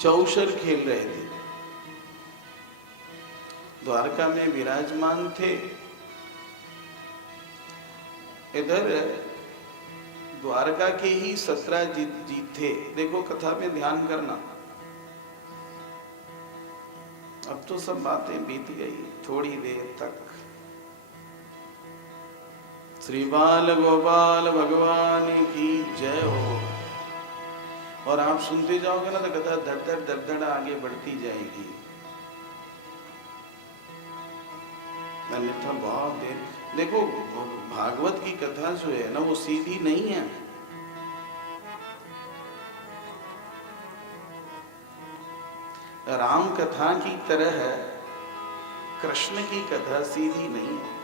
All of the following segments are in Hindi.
चौसर खेल रहे थे, द्वारका में विराजमान थे। इधर द्वारका के ही सत्राजित जी थे। देखो कथा में ध्यान करना, अब तो सब बातें बीत गई, थोड़ी देर तक श्री बाल गोपाल भगवान की जय हो। और आप सुनते जाओगे ना तो कथा धड़ धड़ आगे बढ़ती जाएगी। अन्यथा बहुत देर, देखो भागवत की कथा जो है ना वो सीधी नहीं है। राम कथा की तरह कृष्ण की कथा सीधी नहीं है।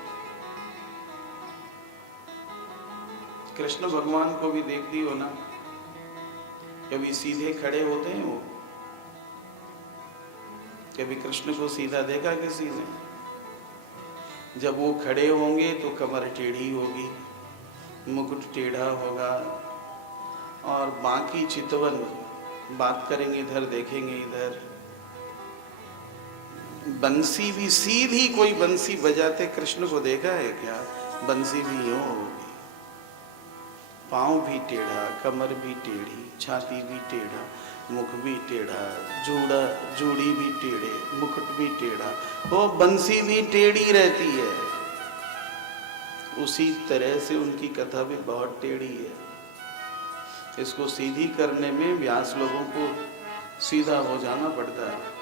कृष्ण भगवान को भी देखती हो ना, कभी सीधे खड़े होते हैं वो? कभी कृष्ण को सीधा देखा किसी ने? जब वो खड़े होंगे तो कमर टेढ़ी होगी, मुकुट टेढ़ा होगा, और बाकी चितवन बात करेंगे इधर, देखेंगे इधर। बंसी भी सीधी, कोई बंसी बजाते कृष्ण को देखा है क्या? बंसी भी यूं होगी, पांव भी टेढ़ा, कमर भी टेढ़ी, छाती भी टेढ़ा, मुख भी टेढ़ा, जूड़ी भी टेढ़े, मुकुट भी टेढ़ा, वो बंसी भी टेढ़ी रहती है। उसी तरह से उनकी कथा भी बहुत टेढ़ी है। इसको सीधी करने में व्यास लोगों को सीधा हो जाना पड़ता है।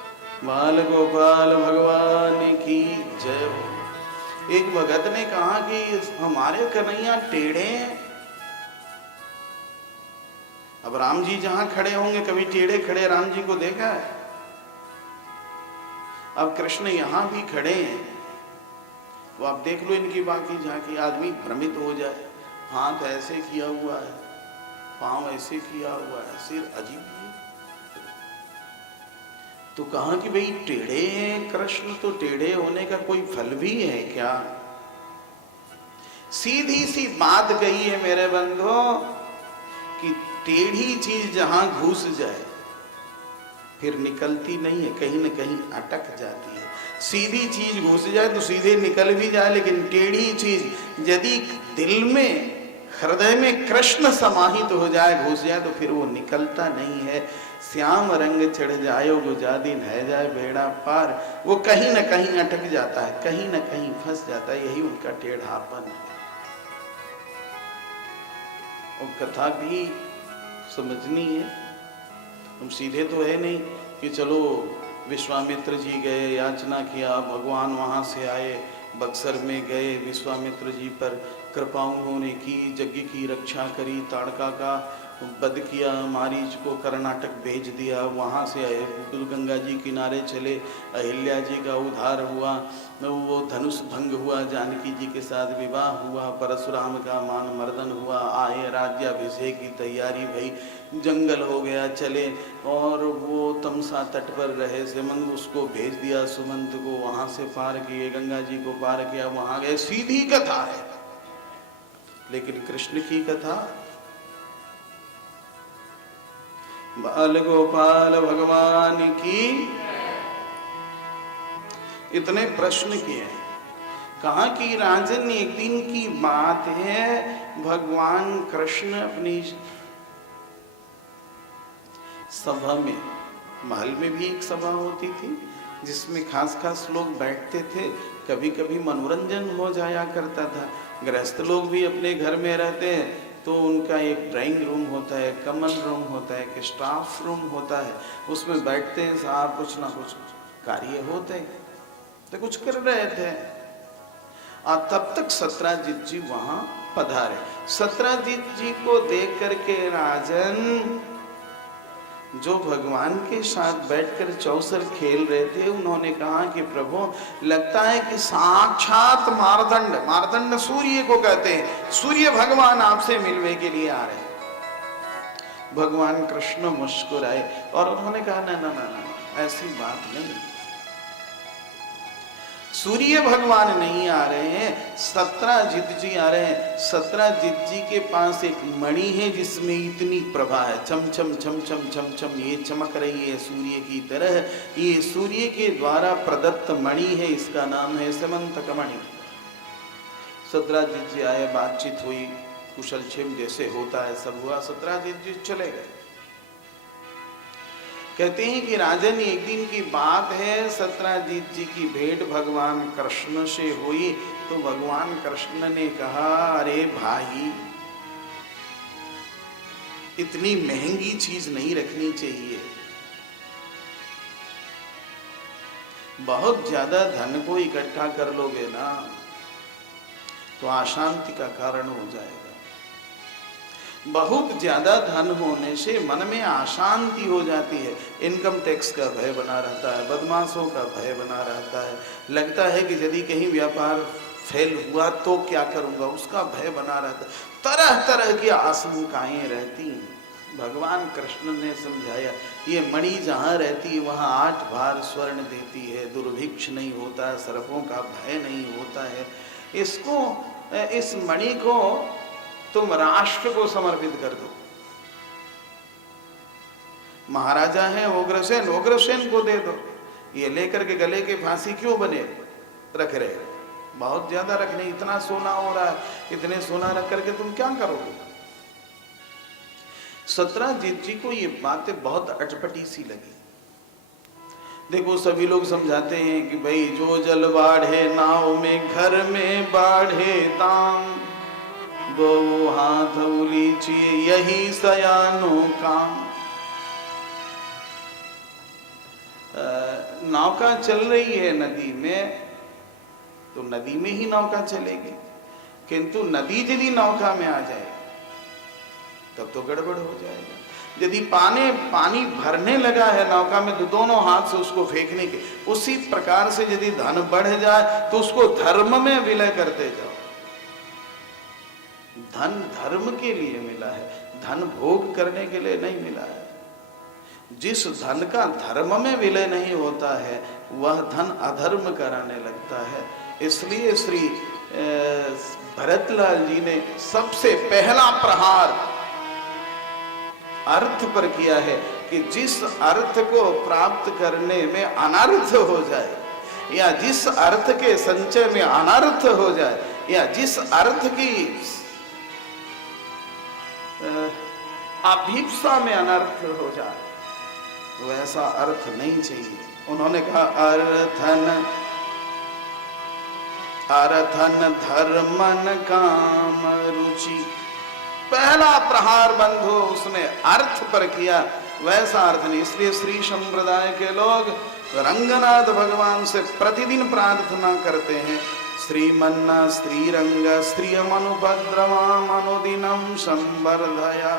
बाल गोपाल भगवान की जय हो। एक भगत ने कहा कि हमारे कन्हैया टेढ़े हैं। अब राम जी जहां खड़े होंगे, कभी टेढ़े खड़े राम जी को देखा है? अब कृष्ण यहां भी खड़े हैं, वो आप देख लो इनकी बाकी झांकी, आदमी भ्रमित हो जाए। हाथ ऐसे किया हुआ है, पांव ऐसे किया हुआ है, सिर अजीब है। तो कहा कि भाई टेढ़े हैं कृष्ण, तो टेढ़े होने का कोई फल भी है क्या? सीधी सी बात कही है मेरे बंधो कि टेढ़ी चीज जहां घुस जाए फिर निकलती नहीं है, कहीं न कहीं अटक जाती है। सीधी चीज घुस जाए तो सीधे निकल भी जाए, लेकिन टेढ़ी चीज यदि दिल में, हृदय में कृष्ण समाहित हो जाए, घुस जाए, तो फिर वो निकलता नहीं है। श्याम रंग चढ़ जायो गुजादिन है जाए बेड़ा पार, वो कहीं न कहीं अटक जाता है, कहीं न कहीं फंस जाता है। यही उनका टेढ़ापन है। और कथा भी समझनी है। हम सीधे तो है नहीं कि चलो विश्वामित्र जी गए, याचना किया, भगवान वहाँ से आए, बक्सर में गए, विश्वामित्र जी पर कृपा उन्होंने की, यज्ञ की रक्षा करी, ताड़का का वध किया, मारीच को कर्नाटक भेज दिया, वहाँ से आए, गंगा जी किनारे चले, अहिल्या जी का उद्धार हुआ, वो धनुष भंग हुआ, जानकी जी के साथ विवाह हुआ, परशुराम का मान मर्दन हुआ, आए राज्याभिषेक की तैयारी भई, जंगल हो गया चले, और वो तमसा तट पर रहे, सेमंत उसको भेज दिया, सुमंत को वहाँ से पार किए, गंगा जी को पार किया, वहाँ गए। सीधी कथा है। लेकिन कृष्ण की कथा, बाल गोपाल भगवान की। इतने प्रश्न किए। कहा कि राजन एक दिन की बात है, भगवान कृष्ण अपनी सभा में, महल में भी एक सभा होती थी जिसमें खास खास लोग बैठते थे, कभी कभी मनोरंजन हो जाया करता था। गृहस्थ लोग भी अपने घर में रहते हैं तो उनका एक ड्राइंग रूम होता है, कमन रूम होता है, एक स्टाफ रूम होता है, उसमें बैठते हैं साहब, कुछ ना कुछ कार्य होते हैं, तो कुछ कर रहे थे। और तब तक सत्राजित जी वहां पधारे। सत्राजित जी को देख करके राजन, जो भगवान के साथ बैठकर चौसर खेल रहे थे, उन्होंने कहा कि प्रभु, लगता है कि साक्षात मार्तंड, मार्तंड सूर्य को कहते हैं, सूर्य भगवान आपसे मिलने के लिए आ रहे हैं। भगवान कृष्ण मुस्कुराए और उन्होंने कहा ना ना ना ना, ऐसी बात नहीं। सूर्य भगवान नहीं आ रहे हैं, सत्राजित जी आ रहे हैं। सत्राजित जी के पास एक मणि है जिसमें इतनी प्रभा है, चम चम चम चम चम चम, ये चमक रही है सूर्य की तरह। ये सूर्य के द्वारा प्रदत्त मणि है, इसका नाम है समंतक मणि। सत्राजित जी आए, बातचीत हुई, कुशल क्षेम जैसे होता है सब हुआ। सत्राजित जी चले गए। कहते हैं कि राजन, एक दिन की बात है, सत्राजित जी की भेंट भगवान कृष्ण से हुई। तो भगवान कृष्ण ने कहा, अरे भाई, इतनी महंगी चीज नहीं रखनी चाहिए, बहुत ज्यादा धन को इकट्ठा कर लोगे ना तो अशांति का कारण हो जाएगा। बहुत ज्यादा धन होने से मन में अशांति हो जाती है, इनकम टैक्स का भय बना रहता है, बदमाशों का भय बना रहता है, लगता है कि यदि कहीं व्यापार फेल हुआ तो क्या करूंगा, उसका भय बना रहता है, तरह तरह की आशंकाएं रहती हैं। भगवान कृष्ण ने समझाया, ये मणि जहाँ रहती है वहाँ 8 भार स्वर्ण देती है, दुर्भिक्ष नहीं होता है, सर्पों का भय नहीं होता है। इसको, इस मणि को तुम राष्ट्र को समर्पित कर दो। महाराजा है उग्रसेन, उग्रसेन को दे दो। ये लेकर के गले के फांसी क्यों बने रख रहे, बहुत ज्यादा रखने, इतना सोना हो रहा है, इतने सोना रख करके तुम क्या करोगे। सत्राजित जी को ये बातें बहुत अटपटी सी लगी। देखो, सभी लोग समझाते हैं कि भाई जो जल बाढ़े नाव में, घर में बाढ़े दाम, दो हाथ उलीचिए यही सयानो काम। नौका चल रही है नदी में तो नदी में ही नौका चलेगी, किंतु नदी यदि नौका में आ जाए तब तो गड़बड़ हो जाएगा। यदि पानी भरने लगा है नौका में तो दोनों हाथ से उसको फेंकने के, उसी प्रकार से यदि धन बढ़ जाए तो उसको धर्म में विलय करते जाओ। धन धर्म के लिए मिला है, धन भोग करने के लिए नहीं मिला है। जिस धन का धर्म में विलय नहीं होता है वह धन अधर्म कराने लगता है। इसलिए श्री भरतलाल जी ने सबसे पहला प्रहार अर्थ पर किया है कि जिस अर्थ को प्राप्त करने में अनर्थ हो जाए, या जिस अर्थ के संचय में अनर्थ हो जाए, या जिस अर्थ की अभिप्सा में अनर्थ हो जाए, तो ऐसा अर्थ नहीं चाहिए। उन्होंने कहा अर्थन धर्मन काम रुचि। पहला प्रहार बंधु उसने अर्थ पर किया, वैसा अर्थ नहीं। इसलिए श्री संप्रदाय के लोग रंगनाथ भगवान से प्रतिदिन प्रार्थना करते हैं, श्रीमन्ना श्रीरंग श्रियमनुपद्रमा मनुदिनम संवर्धया।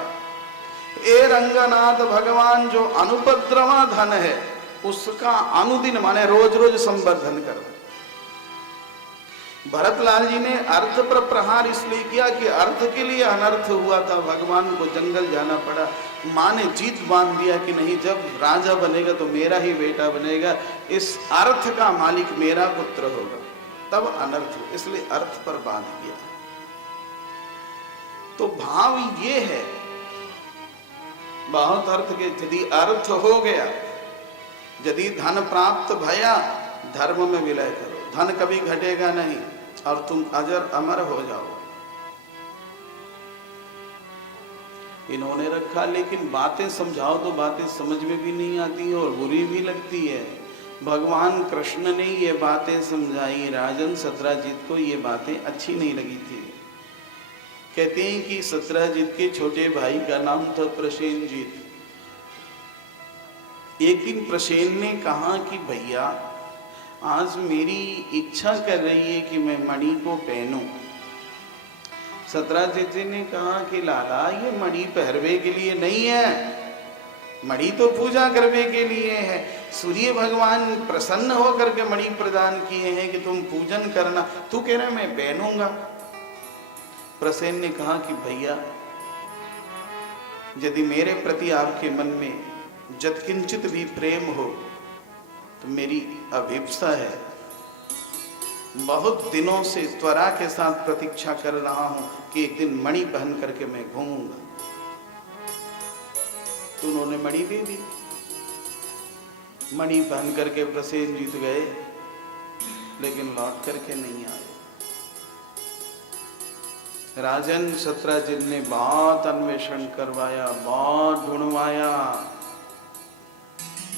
ए रंगनाथ भगवान, जो अनुपद्रमा धन है उसका अनुदिन माने रोज रोज संवर्धन कर। भरतलाल जी ने अर्थ पर प्रहार इसलिए किया कि अर्थ के लिए अनर्थ हुआ था, भगवान को जंगल जाना पड़ा। माँ ने जीत बांध दिया कि नहीं, जब राजा बनेगा तो मेरा ही बेटा बनेगा, इस अर्थ का मालिक मेरा पुत्र होगा, तब अनर्थ हो, इसलिए अर्थ पर बांध दिया। तो भाव ये है, बहुत अर्थ के, यदि अर्थ हो गया, यदि धन प्राप्त भया, धर्म में विलय करो, धन कभी घटेगा नहीं और तुम अजर अमर हो जाओ। इन्होंने रखा, लेकिन बातें समझाओ तो बातें समझ में भी नहीं आती है और बुरी भी लगती है। भगवान कृष्ण ने ये बातें समझाई, राजन सत्राजित को ये बातें अच्छी नहीं लगी थी। कहते हैं कि सत्राजित के छोटे भाई का नाम था प्रसेनजीत। एक दिन प्रसेन ने कहा कि भैया, आज मेरी इच्छा कर रही है कि मैं मणि को पहनूं। सत्राजित जी ने कहा कि लाला, ये मणि पहरवे के लिए नहीं है, मणि तो पूजा करने के लिए है। सूर्य भगवान प्रसन्न होकर के मणि प्रदान किए हैं कि तुम पूजन करना, तू कह रहा मैं पहनूंगा। प्रसेन ने कहा कि भैया, यदि मेरे प्रति आपके मन में यत्किंचित भी प्रेम हो तो मेरी अभिप्सा है बहुत दिनों से त्वरा के साथ प्रतीक्षा कर रहा हूं कि एक दिन मणि पहन करके मैं घूमूंगा। तो उन्होंने मणि दे दी। मणि पहन करके प्रसेनजीत गए, लेकिन लौट करके नहीं आए। राजन सत्राजित ने बहुत अन्वेषण करवाया, बहुत ढूंढवाया,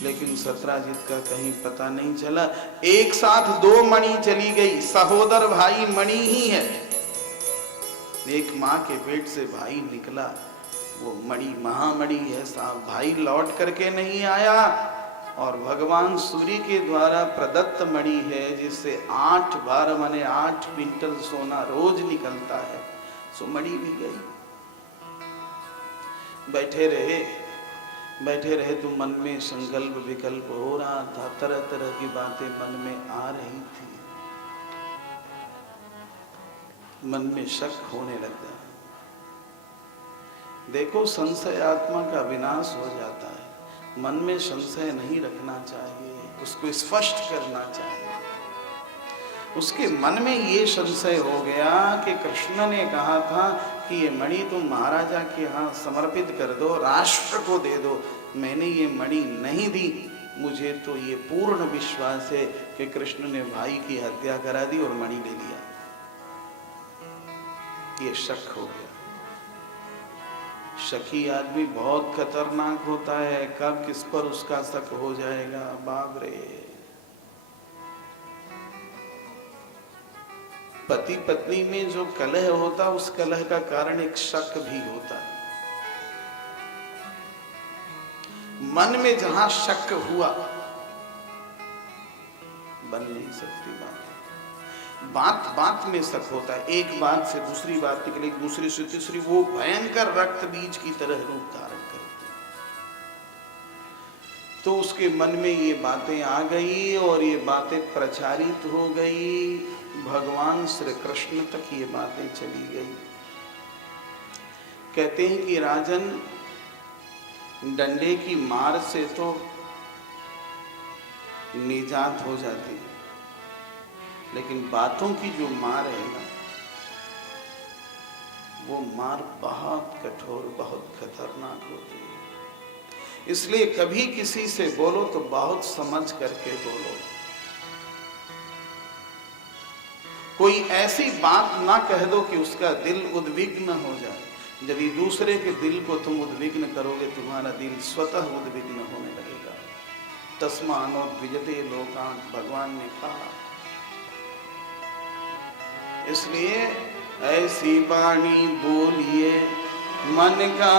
लेकिन सत्राजित का कहीं पता नहीं चला। एक साथ दो मणि चली गई, सहोदर भाई मणि ही है। एक मां के पेट से भाई निकला, वो मणि महामणि है साहब। भाई लौट करके नहीं आया, और भगवान सूर्य के द्वारा प्रदत्त मणि है, जिससे 8 बार माने 8 क्विंटल सोना रोज निकलता है। सो मणि भी गई। बैठे रहे तो मन में संकल्प विकल्प हो रहा था, तरह तरह की बातें मन में आ रही थी, मन में शक होने लगा। देखो, संशय आत्मा का विनाश हो जाता है। मन में संशय नहीं रखना चाहिए, उसको स्पष्ट करना चाहिए। उसके मन में ये संशय हो गया कि कृष्ण ने कहा था कि ये मणि तुम महाराजा के यहाँ समर्पित कर दो, राष्ट्र को दे दो। मैंने ये मणि नहीं दी। मुझे तो ये पूर्ण विश्वास है कि कृष्ण ने भाई की हत्या करा दी और मणि ले लिया। ये शक हो गया। शकी आदमी बहुत खतरनाक होता है, कब किस पर उसका शक हो जाएगा, बाप रे। पति पत्नी में जो कलह होता, उस कलह का कारण एक शक भी होता है। मन में जहां शक हुआ, बन नहीं सकती बात। बात बात में शक होता है, एक बात से दूसरी बात निकले, दूसरी से तीसरी, वो भयंकर रक्त बीज की तरह रूप धारण करती। तो उसके मन में ये बातें आ गई और ये बातें प्रचारित हो गई, भगवान श्री कृष्ण तक ये बातें चली गई। कहते हैं कि राजन, डंडे की मार से तो निजात हो जाती है, लेकिन बातों की जो मार है ना, वो मार बहुत कठोर, बहुत खतरनाक होती है। इसलिए कभी किसी से बोलो तो बहुत समझ करके बोलो। कोई ऐसी बात ना कह दो कि उसका दिल उद्विग्न हो जाए। यदि दूसरे के दिल को तुम उद्विग्न करोगे, तुम्हारा दिल स्वतः उद्विग्न होने लगेगा। तस्मानो द्विजते लोकान, भगवान ने कहा। इसलिए ऐसी वाणी बोलिए, मन का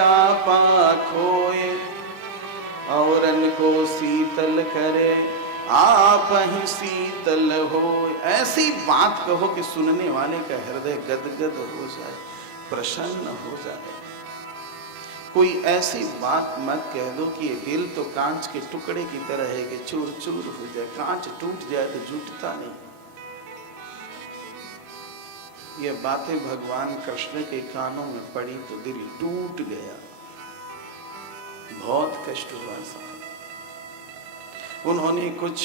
आपा खोए, औरन को शीतल करे, आप ही शीतल हो। ऐसी बात कहो कि सुनने वाले का हृदय गदगद हो जाए, प्रसन्न हो जाए। कोई ऐसी बात मत कह दो कि ये दिल तो कांच के टुकड़े की तरह है कि चूर चूर हो जाए। कांच टूट जाए तो जुटता नहीं। ये बातें भगवान कृष्ण के कानों में पड़ी तो दिल टूट गया, बहुत कष्ट हुआ साहब। उन्होंने कुछ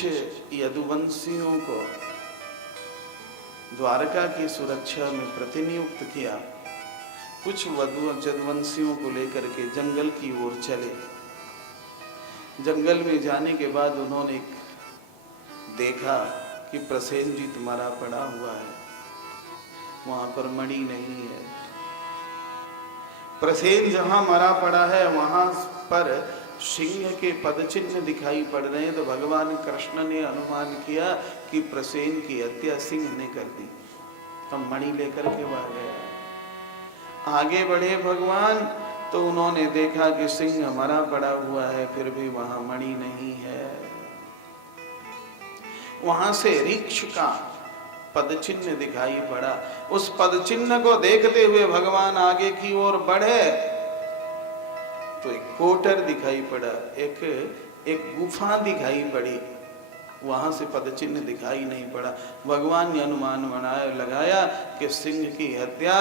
यदुवंशियों को द्वारका की सुरक्षा में प्रतिनियुक्त किया। कुछ यदुवंशियों को लेकर के जंगल की ओर चले। जंगल में जाने के बाद उन्होंने देखा कि प्रसेनजीत मरा पड़ा हुआ है, वहां पर मणि नहीं है। प्रसेन जहां मरा पड़ा है वहां पर सिंह के पदचिन्ह दिखाई पड़ रहे हैं। तो भगवान कृष्ण ने अनुमान किया कि प्रसेन की हत्या सिंह ने कर दी। तब मणि लेकर के वह गया। आगे बढ़े भगवान तो उन्होंने देखा कि सिंह मरा पड़ा हुआ है, फिर भी वहां मणि नहीं है। वहां से ऋक्ष का पदचिन्ह दिखाई पड़ा। उस पदचिन्ह को देखते हुए भगवान आगे की ओर बढ़े तो एक कोटर दिखाई पड़ा, एक गुफा दिखाई पड़ी। वहां से पदचिन्ह दिखाई नहीं पड़ा। भगवान ने अनुमान लगाया कि सिंह की हत्या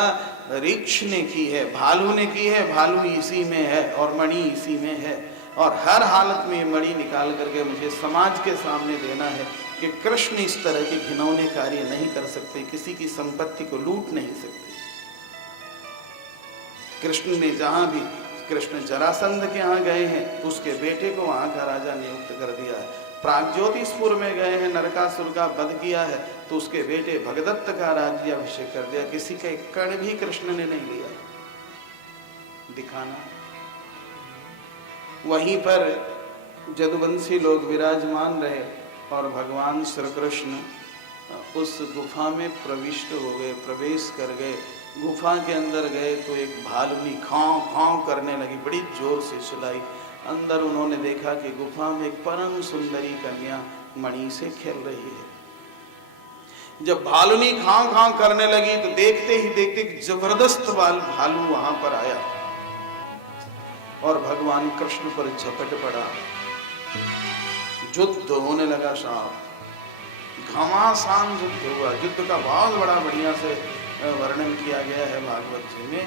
ऋक्ष ने की है, भालू ने की है। भालू इसी में है और मणि इसी में है, और हर हालत में ये मणि निकाल करके मुझे समाज के सामने देना है। कि कृष्ण इस तरह के घिनौने कार्य नहीं कर सकते, किसी की संपत्ति को लूट नहीं सकते। कृष्ण ने जहां भी, कृष्ण जरासंध के यहाँ गए हैं तो उसके बेटे को वहां का राजा नियुक्त कर दिया है। प्रागज्योतिषपुर में गए हैं, नरकासुर का वध किया है तो उसके बेटे भगदत्त का राज्याभिषेक कर दिया। किसी का एक कण भी कृष्ण ने नहीं लिया। दिखाना। वहीं पर जदुवंशी लोग विराजमान रहे और भगवान श्री कृष्ण उस गुफा में प्रविष्ट हो गए, प्रवेश कर गए। गुफा के अंदर गए तो एक भालुनी खां खां करने लगी, बड़ी जोर से चिल्लाई। अंदर उन्होंने देखा कि गुफा में एक परम सुंदरी कन्या मणि से खेल रही है। जब भालुनी खां खां करने लगी तो देखते ही देखते एक जबरदस्त भालू वहां पर आया और भगवान कृष्ण पर झपट पड़ा। युद्ध होने लगा साहब, घमासान युद्ध हुआ। युद्ध का बहुत बड़ा बढ़िया से वर्णन किया गया है भागवत जी में।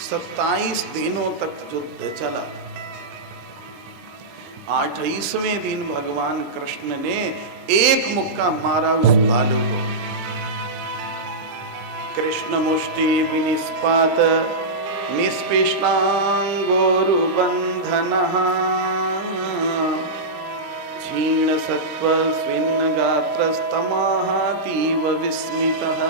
27 दिनों तक युद्ध चला। 28वें दिन भगवान कृष्ण ने एक मुक्का मारा उस भालू को। कृष्ण मुष्टि विनिस्पात निष्पिष्टांगोरुबंधनः क्षीण सत्व स्विन्न गात्रस्तमाहातीव विस्मितः।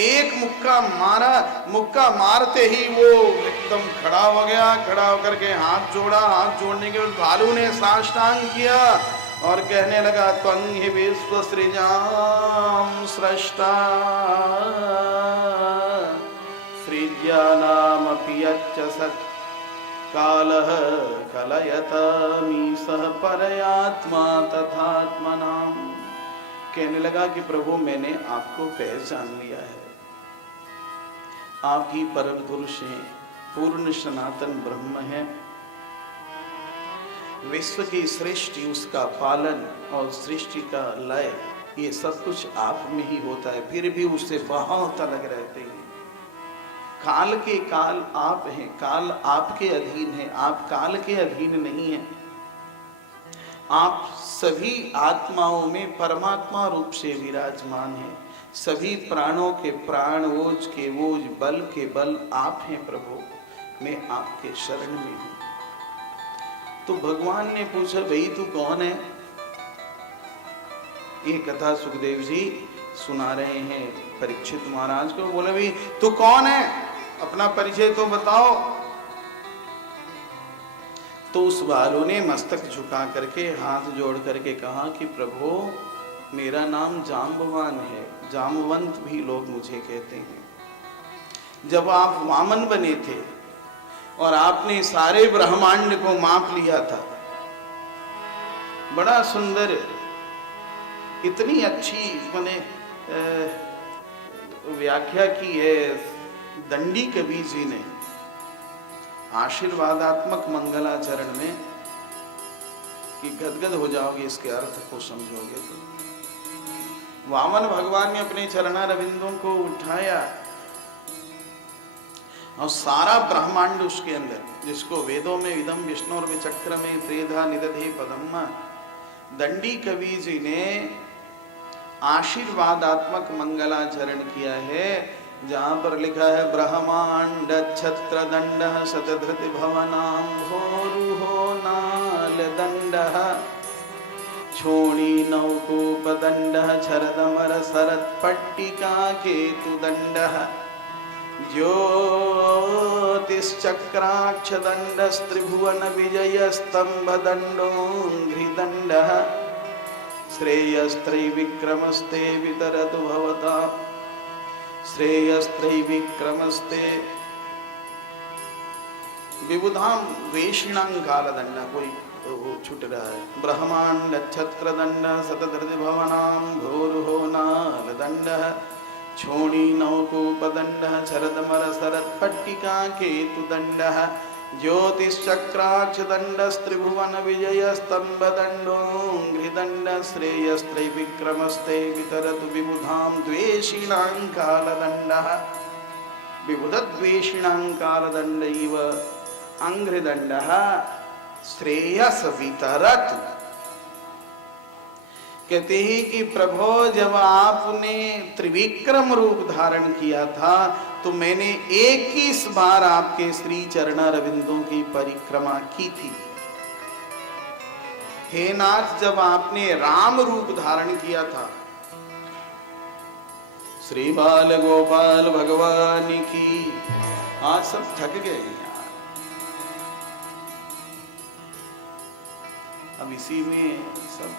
एक मुक्का मारा, मुक्का मारते ही वो एकदम खड़ा हो गया। खड़ा होकर के हाथ जोड़ा। हाथ जोड़ने के बाद भालू ने साष्टांग किया और कहने लगा, त्वं हि विश्वसृजां स्रष्टा सृज्यानामपि यच्च सत् कालः कलयतमीशः परयात्मा तथात्मनाम्। कहने लगा कि प्रभु मैंने आपको पहचान लिया है, आप ही परम पुरुष हैं, पूर्ण सनातन ब्रह्म है। विश्व की सृष्टि, उसका पालन और सृष्टि का लय, ये सब कुछ आप में ही होता है, फिर भी उससे बहुत अलग रहते हैं। काल के काल आप हैं, काल आपके अधीन है, आप काल के अधीन नहीं हैं। आप सभी आत्माओं में परमात्मा रूप से विराजमान हैं। सभी प्राणों के प्राण, ओज के ओज, बल के बल आप हैं प्रभु। मैं आपके शरण में हूं। तो भगवान ने पूछा, भाई तू कौन है? ये कथा सुखदेव जी सुना रहे हैं परीक्षित महाराज को। बोले, भाई तू कौन है, अपना परिचय तो बताओ। तो उस भालू ने मस्तक झुका करके हाथ जोड़ करके कहा कि प्रभु मेरा नाम जाम्बवान है, जामवंत भी लोग मुझे कहते हैं। जब आप वामन बने थे और आपने सारे ब्रह्मांड को माप लिया था, बड़ा सुंदर, इतनी अच्छी मैंने व्याख्या की है दंडी कवि जी ने आशीर्वादात्मक मंगलाचरण में कि गदगद हो जाओगे इसके अर्थ को समझोगे तो। वामन भगवान ने अपने चरणारविंदों को उठाया और सारा ब्रह्मांड उसके अंदर, जिसको वेदों में इदम विष्णु और चक्र में त्रेधा निदधे पदम्मा, दंडी कवि जी ने आशीर्वादात्मक मंगलाचरण किया है, जहां पर लिखा है ब्रह्मांड छत्र दंड शतधृति भवनाम भोरुहो नाल दंड छोणी नौकूप दंड शरदमर शरत पट्टिका केतु दंड ज्योतिश्चक्राक्ष दंड त्रिभुवन विजय स्तंभ दंडोंघ्रि दंड श्रेयस्त्रैविक्रमस्ते वितरतु भवता श्रेयस्त्रैविक्रमस्ते विबुधाम वेषिणां कालदंड। कोई छूट रहा है। ब्रह्मांड छत्र दंड शतधृति भवनाम भोरुहो नाल दंड छोणी नौकूप दंड शरदमर शरत पट्टिका केतु दंड ज्योतिश्चक्राक्ष दंड त्रिभुवन विजय स्तंभ दंडोंघ्रि दंड श्रेयस्त्रैविक्रमस्ते वितरतु विबुधाम द्वेषिणां कालदंडः विबुधद्वेषिणां कालदंडैव अंघ्रिदंडः श्रेयस वितरतु। कहते हैं कि प्रभु जब आपने त्रिविक्रम रूप धारण किया था तो मैंने 21 बार आपके श्री चरणारविंदों की परिक्रमा की थी। हे नाथ, जब आपने राम रूप धारण किया था, श्री बाल गोपाल भगवान की, आज सब थक गए यार। अब इसी में सब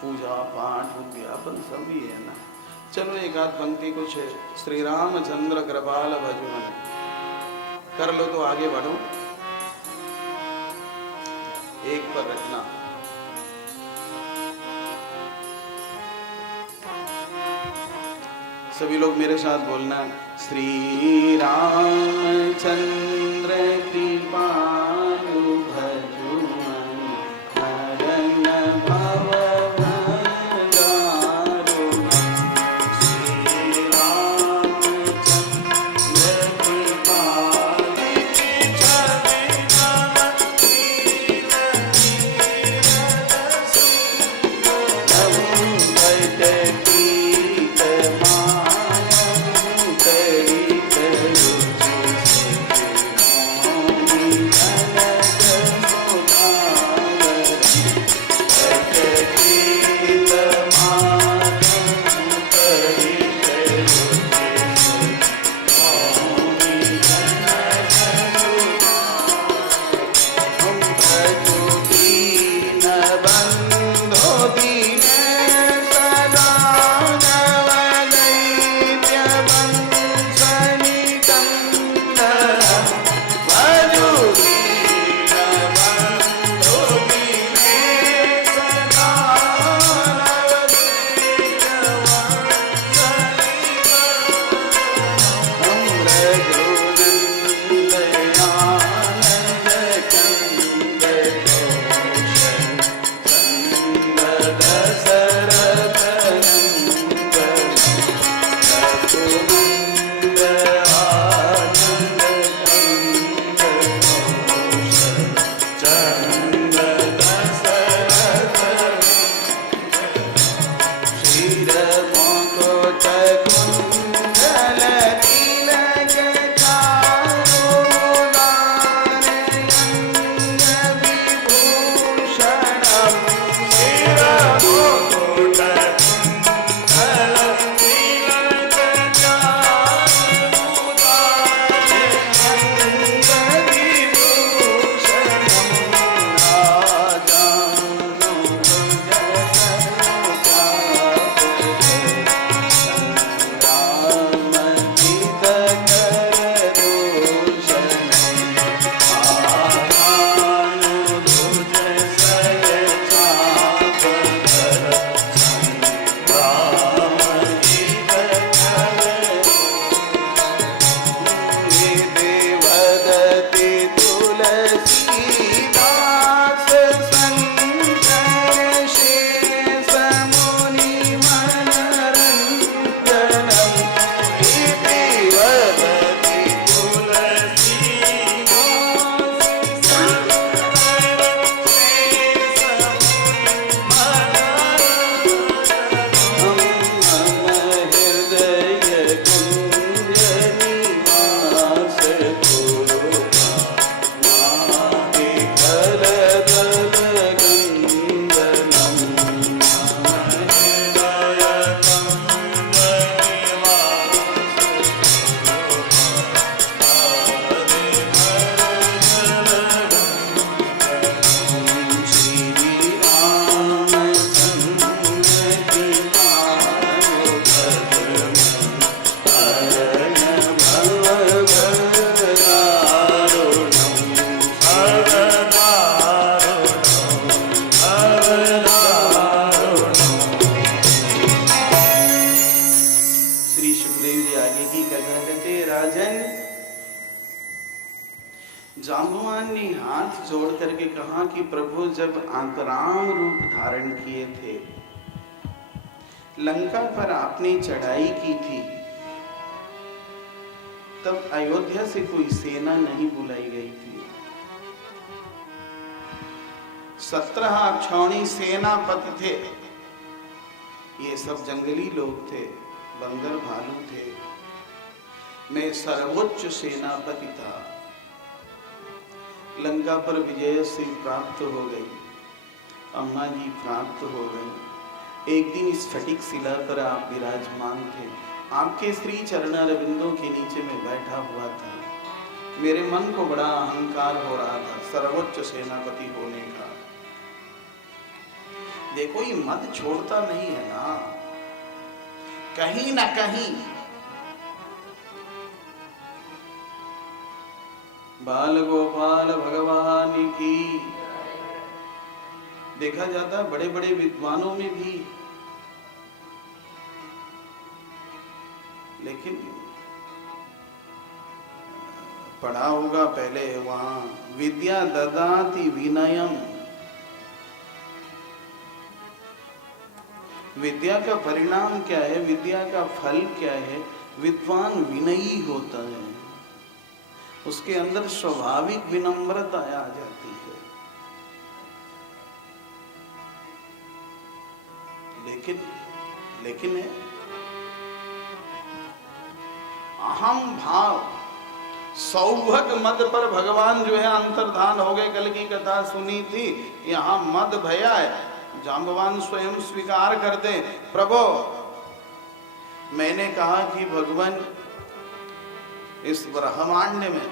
पूजा पाठ उद्यापन सब भी है ना। चलो एक आध पंक्ति कुछ श्री रामचंद्र कृपाल भजन कर लो तो आगे बढ़ो। एक पर रखना। सभी लोग मेरे साथ बोलना, श्री रामचंद्र कृपालु भजो हरण भव जाम्बवान ने हाथ जोड़ करके कहा कि प्रभु जब आप राम रूप धारण किए थे, लंका पर आपने चढ़ाई की थी, तब अयोध्या से कोई सेना नहीं बुलाई गई थी। 17 अक्षौणी सेनापति थे, ये सब जंगली लोग थे, बंदर भालू थे। मैं सर्वोच्च सेनापति था। लंका पर विजय से प्राप्त हो गई, अम्मा जी प्राप्त हो गई। एक दिन स्फटिक शिला पर आप विराजमान थे, आपके श्री चरणारविंदों के नीचे में बैठा हुआ था। मेरे मन को बड़ा अहंकार हो रहा था सर्वोच्च सेनापति होने का। देखो ये मद छोड़ता नहीं है ना, कहीं ना कहीं बाल गोपाल भगवान की। देखा जाता है बड़े बड़े विद्वानों में भी, लेकिन पढ़ा होगा पहले वहां, विद्या ददाति विनयम। विद्या का परिणाम क्या है, विद्या का फल क्या है? विद्वान विनयी होता है, उसके अंदर स्वाभाविक विनम्रता आ जाती है। लेकिन है अहम भाव, सौभग मद पर भगवान जो है अंतर्धान हो गए। कल की कथा सुनी थी, यहाँ मद भया है, जांबवान स्वयं स्वीकार करते, प्रभु मैंने कहा कि भगवान इस ब्रह्मांड में,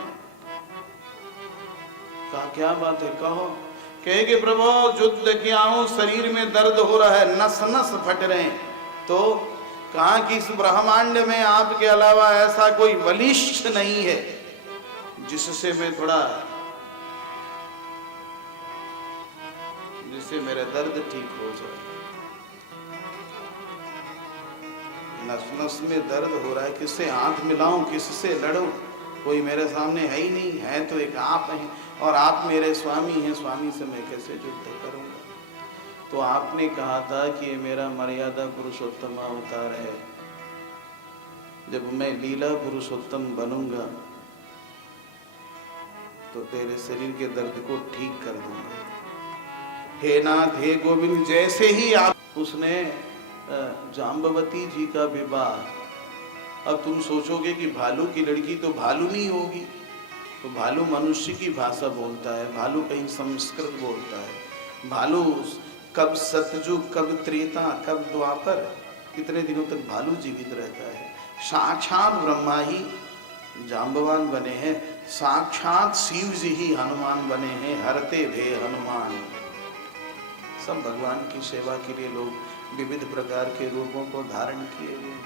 कहा क्या बात है, कहो। कहे कि प्रभु युद्ध किया हूं, शरीर में दर्द हो रहा है, नस नस फट रहे हैं। तो कहा कि इस ब्रह्मांड में आपके अलावा ऐसा कोई बलिष्ठ नहीं है जिससे मैं थोड़ा, जिससे मेरा दर्द ठीक हो जाए। नस नस में दर्द हो रहा है, किससे हाथ मिलाऊं, किससे लड़ूं? कोई मेरे सामने है ही नहीं, है तो एक आप हैं, और आप मेरे स्वामी हैं, स्वामी से मैं कैसे युद्ध करूंगा? तो आपने कहा था कि ये मेरा मर्यादा पुरुषोत्तम अवतार है, जब मैं लीला पुरुषोत्तम बनूंगा तो तेरे शरीर के दर्द को ठीक कर दूंगा। हे नाथ, हे गोविंद, जैसे ही आप, उसने जाम्बवती जी का विवाह, अब तुम सोचोगे कि भालू की लड़की तो भालू नहीं होगी, तो भालू मनुष्य की भाषा बोलता है, भालू कहीं संस्कृत बोलता है। भालू कब सतयुग, कब त्रेता, कब द्वापर, कितने दिनों तक भालू जीवित रहता है। साक्षात ब्रह्मा ही जाम्बवान बने हैं, साक्षात शिव जी ही हनुमान बने हैं, हरते भे हनुमान। सब भगवान की सेवा के लिए लोग विविध प्रकार के रूपों को धारण किए हुए।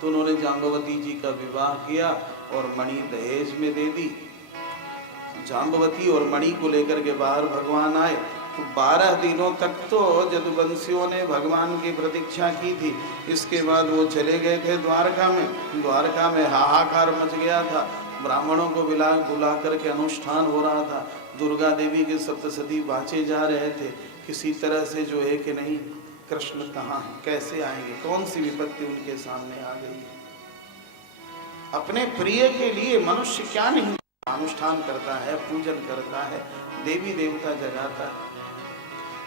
तो उन्होंने जाम्बवती जी का विवाह किया और मणि दहेज में दे दी। जाम्बवती और मणि को लेकर के बाहर भगवान आए, तो 12 दिनों तक तो जदुवंशियों ने भगवान की प्रतीक्षा की थी। इसके बाद वो चले गए थे द्वारका में। द्वारका में हाहाकार मच गया था, ब्राह्मणों को बुला करके अनुष्ठान हो रहा था। दुर्गा देवी के सप्तसती बाँचे जा रहे थे, किसी तरह से जो है कि नहीं, कृष्ण कहाँ है, कैसे आएंगे, कौन सी विपत्ति उनके सामने आ गई है। अपने प्रिय के लिए मनुष्य क्या नहीं अनुष्ठान करता है, पूजन करता है, देवी देवता जगाता है।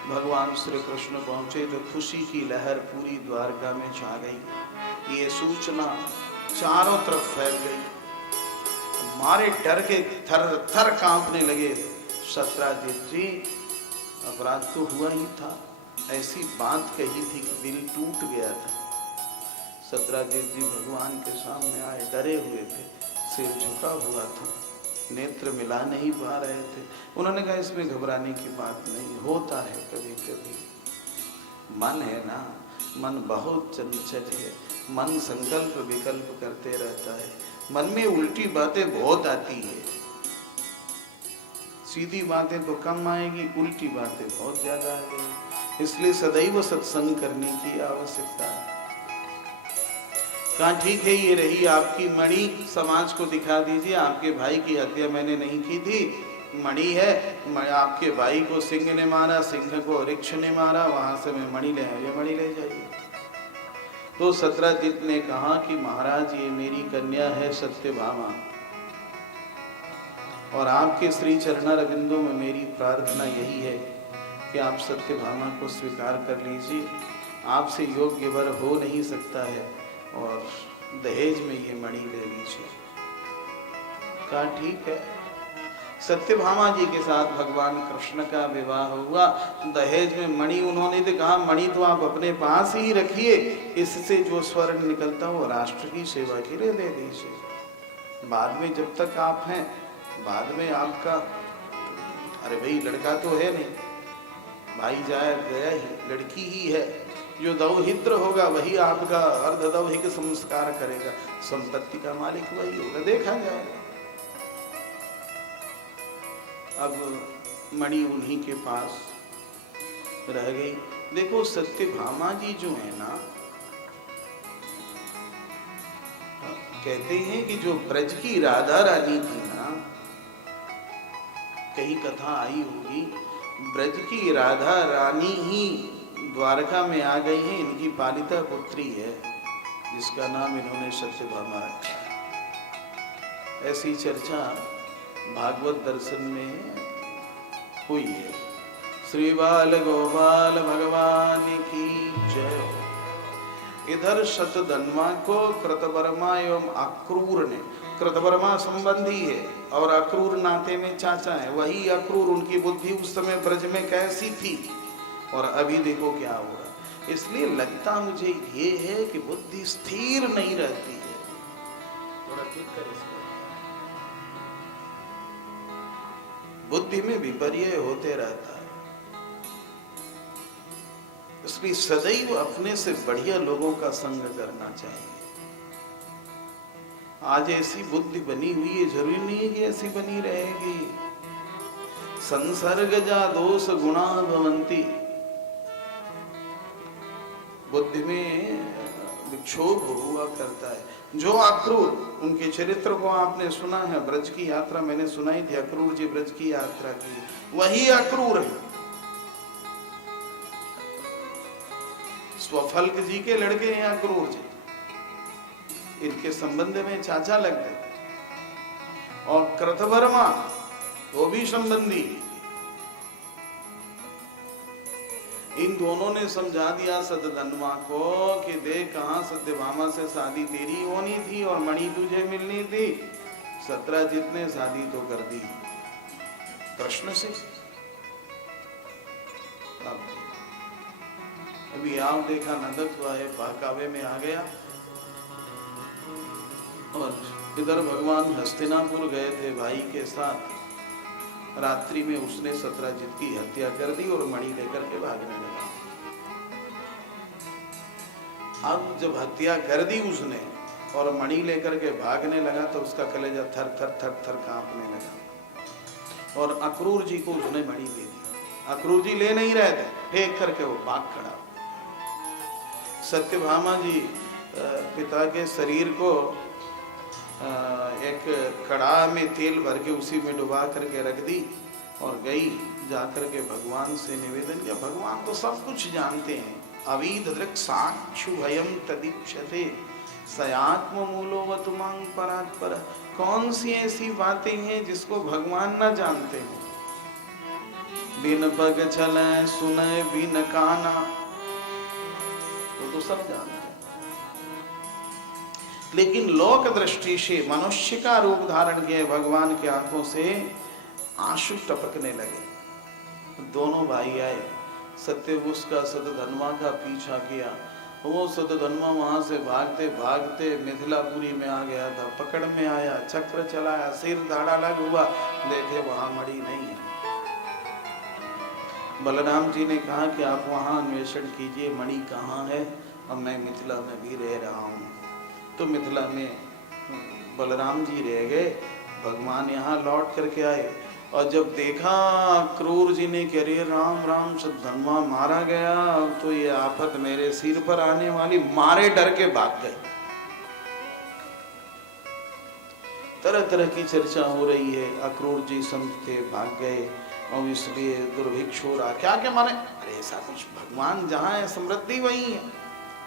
भगवान श्री कृष्ण पहुंचे तो खुशी की लहर पूरी द्वारका में छा गई। ये सूचना चारों तरफ फैल गई, मारे डर के थर थर कांपने लगे। सत्राजित जी, अपराध तो हुआ ही था, ऐसी बात कही थी कि दिल टूट गया था। सत्राजित जी भगवान के सामने आए, डरे हुए थे, सिर झुका हुआ था, नेत्र मिला नहीं पा रहे थे। उन्होंने कहा इसमें घबराने की बात नहीं, होता है कभी कभी, मन है ना, मन बहुत चंचल है, मन संकल्प विकल्प करते रहता है, मन में उल्टी बातें बहुत आती है। सीधी बातें तो कम आएगी, उल्टी बातें बहुत ज्यादा आएगी, इसलिए सदैव सत्संग करने की आवश्यकता है। कहा ठीक है, ये रही आपकी मणि, समाज को दिखा दीजिए, आपके भाई की हत्या मैंने नहीं की थी, मणि है, आपके भाई को सिंह ने मारा, सिंह को ऋक्ष ने मारा, वहां से मैं मणि ले आया, मणि ले जाइए। तो सत्राजित ने कहा कि महाराज ये मेरी कन्या है सत्यभामा, और आपके श्री चरणारविंदों में मेरी प्रार्थना यही है कि आप सत्यभामा को स्वीकार कर लीजिए, आपसे योग्य वर हो नहीं सकता है और दहेज में ये मणि ले लीजिए। कहा ठीक है। सत्यभामा जी के साथ भगवान कृष्ण का विवाह हुआ। दहेज में मणि उन्होंने तो कहा मणि तो आप अपने पास ही रखिए, इससे जो स्वर्ण निकलता वो राष्ट्र की सेवा के लिए दे दीजिए। बाद में जब तक आप हैं, बाद में आपका, अरे भाई लड़का तो है नहीं, भाई जाए गया ही, लड़की ही है। जो दौहित्र होगा वही आपका अर्धदौहिक संस्कार करेगा, संपत्ति का मालिक वही होगा, देखा जाएगा। अब मणि उन्हीं के पास रह गई। देखो सत्यभामा जी जो है ना, कहते हैं कि जो ब्रज की राधा रानी थी ना, कहीं कथा आई होगी, ब्रज की राधा रानी ही द्वारका में आ गई है, इनकी पालिता पुत्री है जिसका नाम इन्होंने सत्यभामा रखा। ऐसी चर्चा भागवत दर्शन में हुई है। श्री बाल गोपाल भगवान की जय हो। इधर शतधन्वा को कृतवर्मा एवं अक्रूर ने, कृतवर्मा संबंधी है और अक्रूर नाते में चाचा है, वही अक्रूर, उनकी बुद्धि उस समय ब्रज में कैसी थी और अभी देखो क्या हो रहा। इसलिए लगता मुझे ये है कि बुद्धि स्थिर नहीं रहती है। थोड़ा ठीक करे, बुद्धि में विपर्य होते रहता है। इसलिए सदैव अपने से बढ़िया लोगों का संग करना चाहिए। आज ऐसी बुद्धि बनी हुई है, जरूरी नहीं है कि ऐसी बनी रहेगी। संसर्गजा दोष गुणा भवंती, बुद्धि में विक्षोभ हुआ करता है। जो अक्रूर, उनके चरित्र को आपने सुना है, ब्रज की यात्रा मैंने सुनाई थी, अक्रूर जी ब्रज की यात्रा की, वही अक्रूर है। स्वफल्क जी के लड़के हैं अक्रूर जी, इनके संबंध में चाचा लग गए। और कृतवर्मा वो भी संबंधी। इन दोनों ने समझा दिया सतधन्वा को कि देख कहां सत्यभामा से शादी तेरी होनी थी और मणि तुझे मिलनी थी, 17 जितने शादी तो कर दी कृष्ण से। अभी आप देखा नंदक हुआ है, बहकावे में आ गया और इधर भगवान हस्तिनापुर गए थे भाई के साथ। रात्रि में उसने 17 की हत्या कर दी और मणि लेकर के भागने लगा। अब जब हत्या कर दी उसने और मणि लेकर के भागने लगा तो उसका कलेजा थर थर थर थर कांपने लगा और अक्रूर जी को उसने मणि दे दी। अक्रूर जी ले नहीं रहे थे, फेंक करके वो भाग खड़ा। सत्यभामा जी पिता के शरीर को एक कड़ाह में तेल भर के उसी में डुबा करके रख दी और गई, जाकर के भगवान से निवेदन किया। भगवान तो सब कुछ जानते हैं। अवीद दृक् साक्षु भयम तदीक्षते सयात्म मूलोवत मांग परात्पर। कौन सी ऐसी बातें हैं जिसको भगवान न जानते हैं? बिन पग चले सुने बिन काना, तो सब जानते हैं। लेकिन लोक दृष्टि से मनुष्य का रूप धारण किए भगवान की आंखों से आंसू टपकने लगे। दोनों भाई आए, सत्यवुष का सतधन्वा का पीछा किया। वो सतधन्वा वहां से भागते भागते मिथिलापुरी में आ गया था, पकड़ में आया, चक्र चलाया, सिर दाढ़ा लग हुआ, देखे वहां मणि नहीं है। बलराम जी ने कहा कि आप वहां अन्वेषण कीजिए, मणि कहाँ है, और मैं मिथिला में भी रह रहा हूँ। तो मिथिला में बलराम जी रह गए, भगवान यहाँ लौट करके आए और जब देखा क्रूर जी ने कि अरे राम राम सतधन्वा मारा गया, अब तो ये आफत मेरे सिर पर आने वाली, मारे डर के भाग गए। तरह तरह की चर्चा हो रही है, अक्रूर जी संत थे भाग गए और इसलिए दुर्भिक्ष हो रहा। क्या क्या माने? अरे ऐसा कुछ, भगवान जहां है समृद्धि वही है,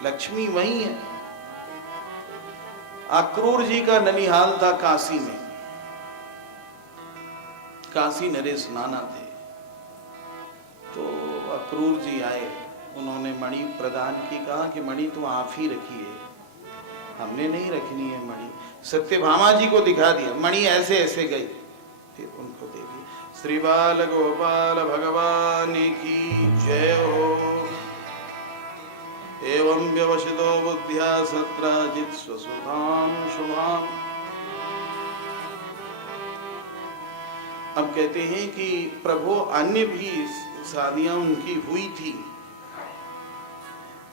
लक्ष्मी वही है। अक्रूर जी का ननिहाल था काशी में, काशी नरेश नाना थे। तो अक्रूर जी आए, उन्होंने मणि प्रदान की, कहा कि मणि तो आप ही रखिए, हमने नहीं रखनी है मणि। सत्यभामा जी को दिखा दिया, मणि ऐसे ऐसे गई, फिर उनको दे दी। श्री बाल गोपाल भगवान की जय हो। एवं व्यवसितो बुद्ध्या सत्राजित स्वसुधाम शुभाम। अब कहते हैं कि प्रभु अन्य भी शादियां उनकी हुई थी,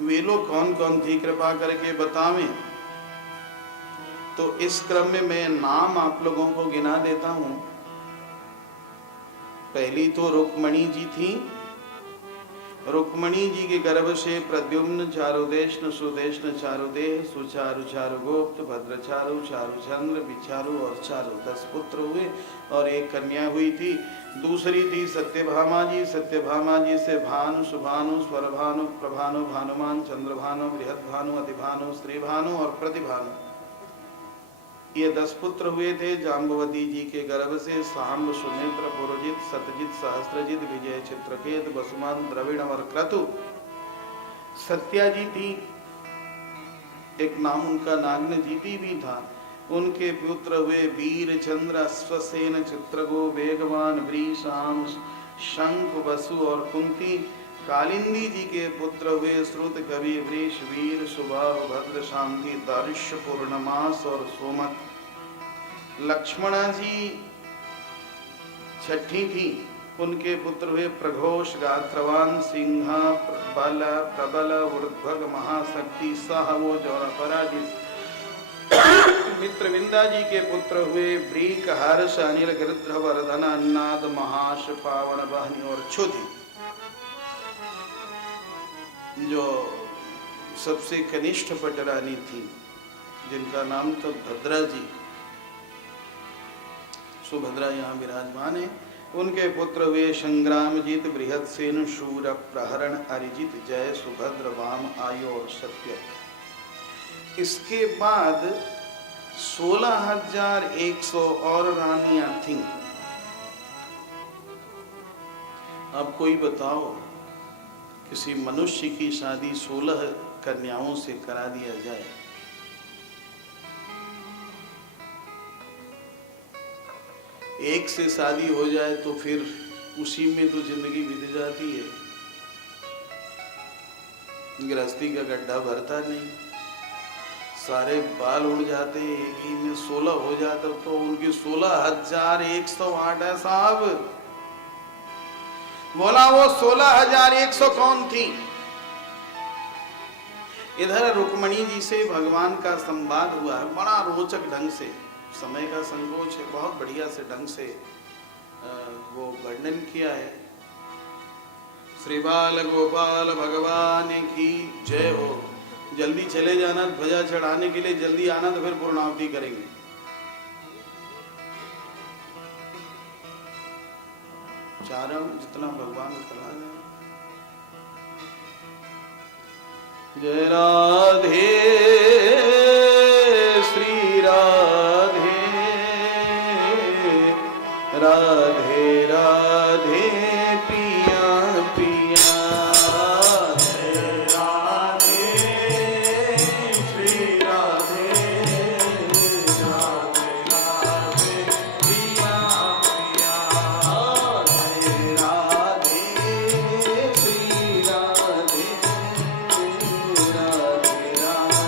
वे लोग कौन कौन थी कृपा करके बतावें। तो इस क्रम में मैं नाम आप लोगों को गिना देता हूं। पहली तो रुक्मणी जी थी। रुक्मणी जी के गर्भ से प्रद्युम्न चारुदेशन सुदेशन चारुदेह सुचारु चारु गोप्त भद्रचारु चारु चंद्र बिचारु और चारु 10 पुत्र हुए और एक कन्या हुई थी। दूसरी थी सत्यभामा जी। सत्यभामा जी से भानु सुभानु स्वरभानु प्रभानु भानुमान चंद्रभानु बृहद्भानु अधिभानु स्त्रीभानु और प्रतिभानु, ये 10 पुत्र हुए थे। जाम्बवती जी के गर्भ से सांब सुमित्र पुरोजित सतजित सहस्त्रजित विजय चित्रकेत वसुमान द्रविण और क्रतु। सत्या जी थी, एक नाम उनका नाग्न जीती भी था। उनके पुत्र हुए वीर चंद्र अश्वसेन चित्रगो वेगवान वृषाम शंख वसु और कुंती। कालिंदी जी के पुत्र हुए श्रुत कवि वृष वीर सुबाहु भद्र शांति दर्श पूर्णमास और सोमक। लक्ष्मणा जी छठी थी, उनके पुत्र हुए प्रघोष गात्रवान सिंहा बल प्रबल वृद्भग महाशक्ति सहवोज और पराजित। मित्रविंदा जी के पुत्र हुए ब्रीक हर्ष अनिल गृध्र वर्धन अन्नाद महाश पावन बहनी और क्षुधि। जो सबसे कनिष्ठ पटरानी थी, जिनका नाम तो भद्रा जी, सुभद्रा यहाँ विराजमान है। उनके पुत्र हुए संग्रामजीत बृहत्सेन शूर प्रहरण अरिजित जय सुभद्र वाम आयु और सत्य। इसके बाद 16,100 और रानियां थीं। अब कोई बताओ, किसी मनुष्य की शादी 16 कन्याओं से करा दिया जाए, एक से शादी हो जाए तो फिर उसी में तो जिंदगी बीत जाती है। गृहस्थी का गड्ढा भरता नहीं, सारे बाल उड़ जाते, एक ही में 16 हो जाता तो उनकी 16,108 है साहब। बोला वो 16,100 कौन थी? इधर रुक्मणी जी से भगवान का संवाद हुआ है, बड़ा रोचक ढंग से। समय का संकोच है, बहुत बढ़िया से ढंग से वो वर्णन किया है। श्री बाल गोपाल भगवान की जय हो। जल्दी चले जाना ध्वजा चढ़ाने के लिए, जल्दी आना तो फिर पूर्णाहुति करेंगे। चारों जितना भगवान कला है। जय राधे श्री राधे राधे राधे पिया पिया। जय राधे श्री राधे राधे राधे पिया पिया। जय राधे श्री राधे राधे राधे।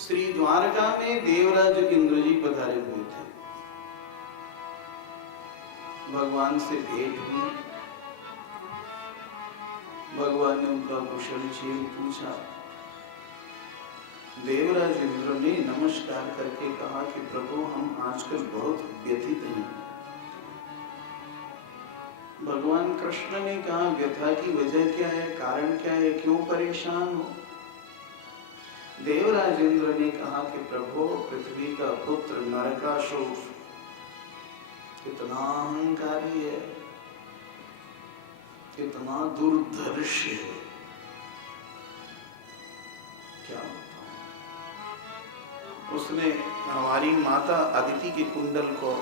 श्री द्वारका में देवराज इंद्र जी पधारे हुए थे। भगवान से भेंट हुई। भगवान ने उनका कुशलक्षेम पूछा। देवराज इंद्र ने नमस्कार करके कहा कि प्रभु हम आजकल बहुत व्यथित हैं। भगवान कृष्ण ने कहा व्यथा की वजह क्या है, कारण क्या है, क्यों परेशान हो? देवराज इंद्र ने कहा कि प्रभु पृथ्वी का पुत्र नरकासुर कितना अहंकारी है, कितना दुर्धर्ष है, क्या बताऊं। उसने हमारी माता अदिति के कुंडल को,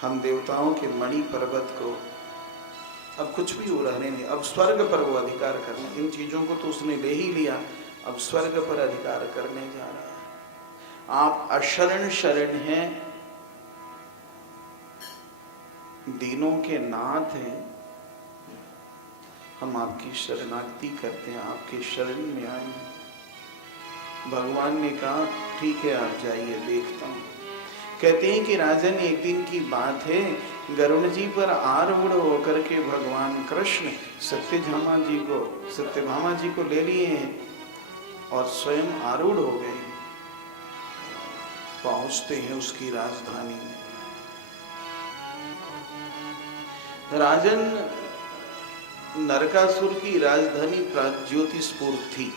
हम देवताओं के मणि पर्वत को, अब कुछ भी वो रहने नहीं, अब स्वर्ग पर वो अधिकार करने, इन चीजों को तो उसने ले ही लिया, अब स्वर्ग पर अधिकार करने जा रहा है। आप अशरण शरण हैं, दीनों के नाथ हैं, हम आपकी शरणागति करते हैं, आपके शरण में आए। भगवान ने कहा ठीक है आप जाइए, देखता हूं। कहते हैं कि राजन एक दिन की बात है, गरुण जी पर आरूढ़ होकर के भगवान कृष्ण सत्यभामा जी को ले लिए हैं और स्वयं आरूढ़ हो गए। पहुंचते हैं उसकी राजधानी में। राजन नरकासुर की राजधानी प्राग्ज्योतिषपुर थी।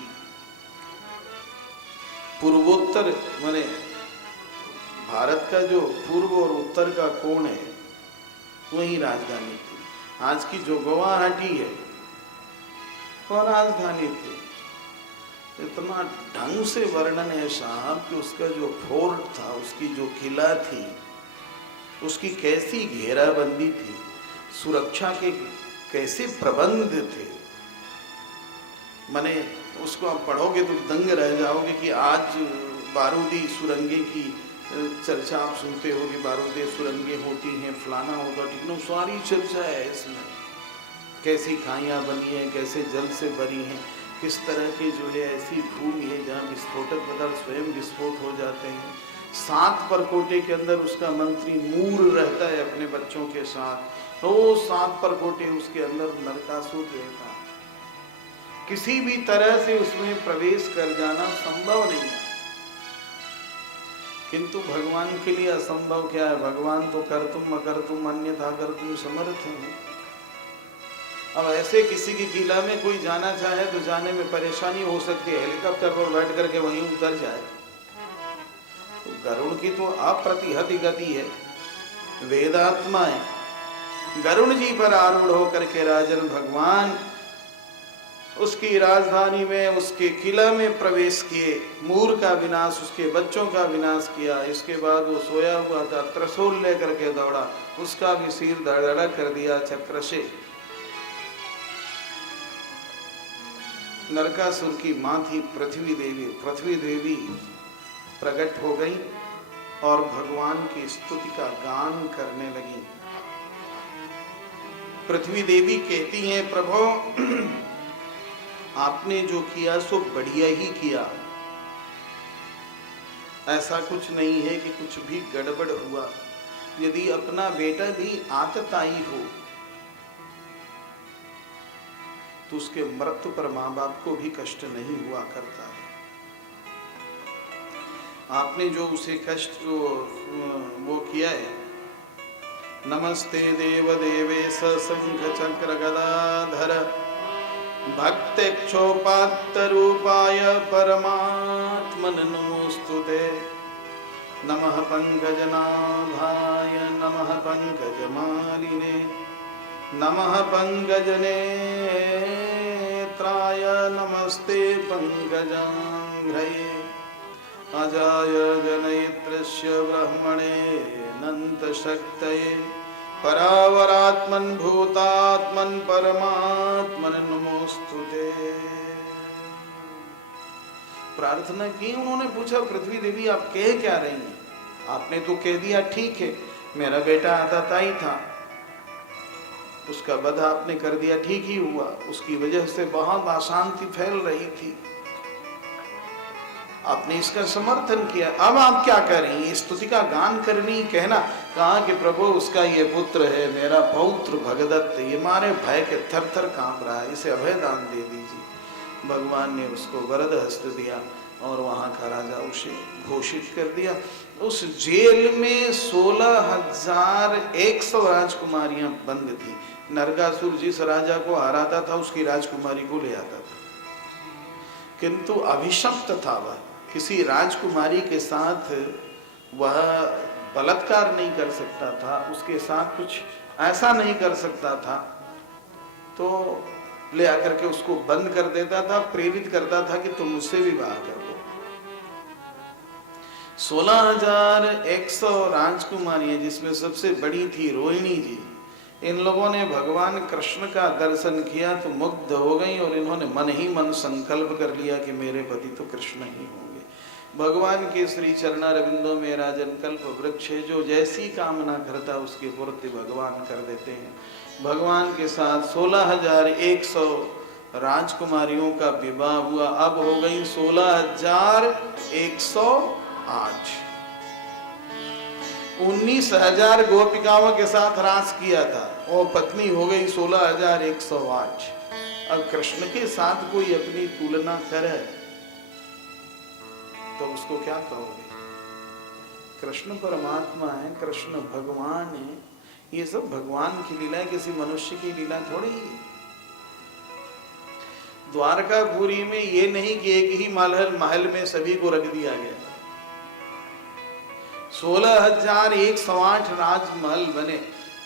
पूर्वोत्तर माने भारत का जो पूर्व और उत्तर का कोण है वही राजधानी थी। आज की जो गुवाहाटी है वह राजधानी थी। इतना ढंग से वर्णन है साहब कि उसका जो फोर्ट था, उसकी जो किला थी, उसकी कैसी घेराबंदी थी, सुरक्षा के कैसे प्रबंध थे। माने उसको आप पढ़ोगे तो दंग रह जाओगे कि आज बारूदी सुरंगे की चर्चा आप सुनते हो कि बारूदी सुरंगे होती हैं, फलाना होगा, ठीक ना, सारी चर्चा है इसमें। कैसी खाइयाँ बनी हैं, कैसे जल से भरी हैं, किस तरह की जो है ऐसी भूमि है जहाँ विस्फोटक पदार्थ स्वयं विस्फोट हो जाते हैं। 7 परकोटे के अंदर उसका मंत्री मूर रहता है अपने बच्चों के साथ, तो 7 परकोटे उसके अंदर नरकासुर रहता। किसी भी तरह से उसमें प्रवेश कर जाना संभव नहीं है। किंतु भगवान के लिए असंभव क्या है? भगवान तो कर्तुम अकर्तुम अन्यथा कर्तुम समर्थ हैं। अब ऐसे किसी की किला में कोई जाना चाहे तो जाने में परेशानी हो सकती है, हेलीकॉप्टर पर बैठ करके वहीं उतर जाए। तो गरुड़ की तो अप्रतिहत गति है, वेदात्माएं गरुण जी पर आरूढ़ होकर के राजन भगवान उसकी राजधानी में, उसके किला में प्रवेश किए। मूर का विनाश, उसके बच्चों का विनाश किया। इसके बाद वो सोया हुआ था, त्रिशूल लेकर के दौड़ा, उसका भी सिर धड़ कर दिया चक्र से। नरकासुर की मां थी पृथ्वी देवी। पृथ्वी देवी प्रकट हो गई और भगवान की स्तुति का गान करने लगी। पृथ्वी देवी कहती हैं, प्रभु आपने जो किया सो बढ़िया ही किया, ऐसा कुछ नहीं है कि कुछ भी गड़बड़ हुआ। यदि अपना बेटा भी आतताई हो तो उसके मृत्यु पर मां बाप को भी कष्ट नहीं हुआ करता है। आपने जो उसे कष्ट वो किया है, नमस्ते देव देवेश शंख चक्र गदाधर भक्तेक्षोपात्त रूपाय परमात्मन नमोस्तुते। नमः पंकजनाभाय नमः पंकजमालिने नमः पंकजनेत्राय नमस्ते पंकजांघ्रये अजाय जनयित्रस्य ब्रह्मणे अनन्तशक्तये परावरात्मन भूतात्मन परमात्मन नमोस्तुते। प्रार्थना की। उन्होंने पूछा, पृथ्वी देवी आप कह क्या रही हैं? आपने तो कह दिया ठीक है, मेरा बेटा आतताई था, उसका वध आपने कर दिया, ठीक ही हुआ। उसकी वजह से बहुत अशांति फैल रही थी, आपने इसका समर्थन किया। अब आप क्या कर रही हैं? स्तुति का गान करनी, कहना। कहा कि प्रभु उसका ये पुत्र है, मेरा पौत्र भगदत्त, ये मारे भय के थर थर कांप रहा है, इसे अभय दान दे दीजिए। भगवान ने उसको वरद हस्त दिया और वहां का राजा उसे घोषित कर दिया। उस जेल में 16,100 राजकुमारियां बंद थी। नरकासुर जिस राजा को हराता था उसकी राजकुमारी को ले आता था, किंतु अभिशप्त था वह, किसी राजकुमारी के साथ वह बलात्कार नहीं कर सकता था, उसके साथ कुछ ऐसा नहीं कर सकता था, तो ले आकर के उसको बंद कर देता था, प्रेरित करता था कि तुम मुझसे विवाह कर लो। 16,100 राजकुमारियां, जिसमें सबसे बड़ी थी रोहिणी जी, इन लोगों ने भगवान कृष्ण का दर्शन किया तो मुग्ध हो गई और इन्होंने मन ही मन संकल्प कर लिया कि मेरे पति तो कृष्ण ही होंगे। भगवान के श्री चरणारविंदों में राजन कल्प वृक्ष है, जो जैसी कामना करता उसकी पूर्ति भगवान कर देते हैं। भगवान के साथ 16,100 राजकुमारियों का विवाह हुआ। अब हो गई 16,108। 19,000 गोपिकाओं के साथ रास किया था, वो पत्नी हो गई 16,108। अब कृष्ण के साथ कोई अपनी तुलना करे तो उसको क्या कहोगे? कृष्ण परमात्मा है, कृष्ण भगवान है, ये सब भगवान की लीला है, किसी मनुष्य की लीला थोड़ी है। द्वारकापुरी में ये नहीं कि एक ही महल में सभी को रख दिया गया। 16,108 राजमहल बने।